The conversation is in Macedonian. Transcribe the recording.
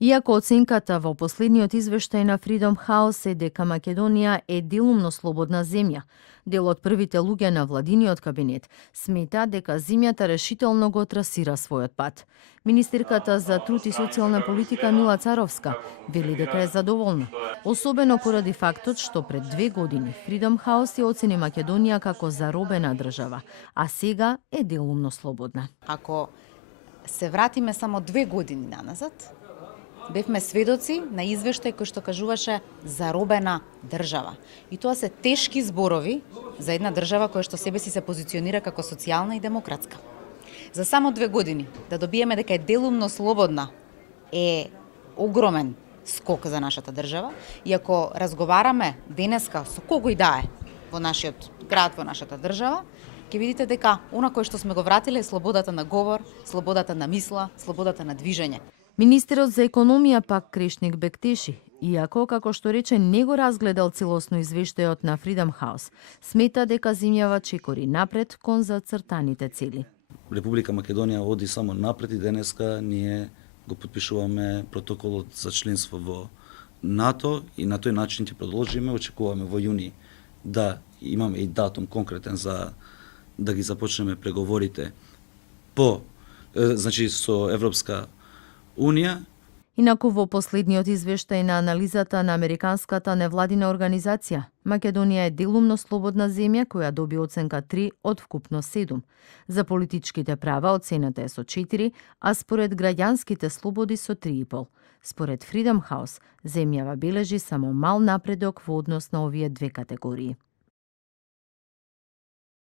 Иако оценката во последниот извештај на Freedom House е дека Македонија е делумно слободна земја, дел од првите луѓе на владиниот кабинет смета дека земјата решително го трасира својот пат. Министерката за труд и социјална политика Мила Царовска вели дека е задоволна, особено поради фактот што пред 2 години Freedom House ја оцени Македонија како заробена држава, а сега е делумно слободна. Ако се вратиме само 2 години наназад, бевме сведоци на извештај кој што кажуваше заробена држава. И тоа се тешки зборови за една држава која што себе си се позиционира како социјална и демократска. За само 2 години да добиеме дека е делумно слободна е огромен скок за нашата држава. И ако разговараме денеска со кого и да е во нашиот град, во нашата држава, ќе видите дека она кое што сме го вратиле е слободата на говор, слободата на мисла, слободата на движење. Министерот за економија пак Крешник Бектеши, иако, како што рече, не го разгледал целосно извештајот на Freedom House, смета дека земјава чекори напред кон зацртаните цели. Република Македонија оди само напред и денеска ние го подпишуваме протоколот за членство во НАТО и на тој начин ќе продолжиме, очекуваме во јуни да имаме и датум конкретен за да ги започнеме преговорите со Европска Унија. Инаку во последниот извештај на анализата на Американската невладина организација, Македонија е делумно слободна земја која доби оценка 3 од вкупно 7. За политичките права оцената е со 4, а според граѓанските слободи со 3,5. Според Freedom House, земјава бележи само мал напредок во однос на овие две категории.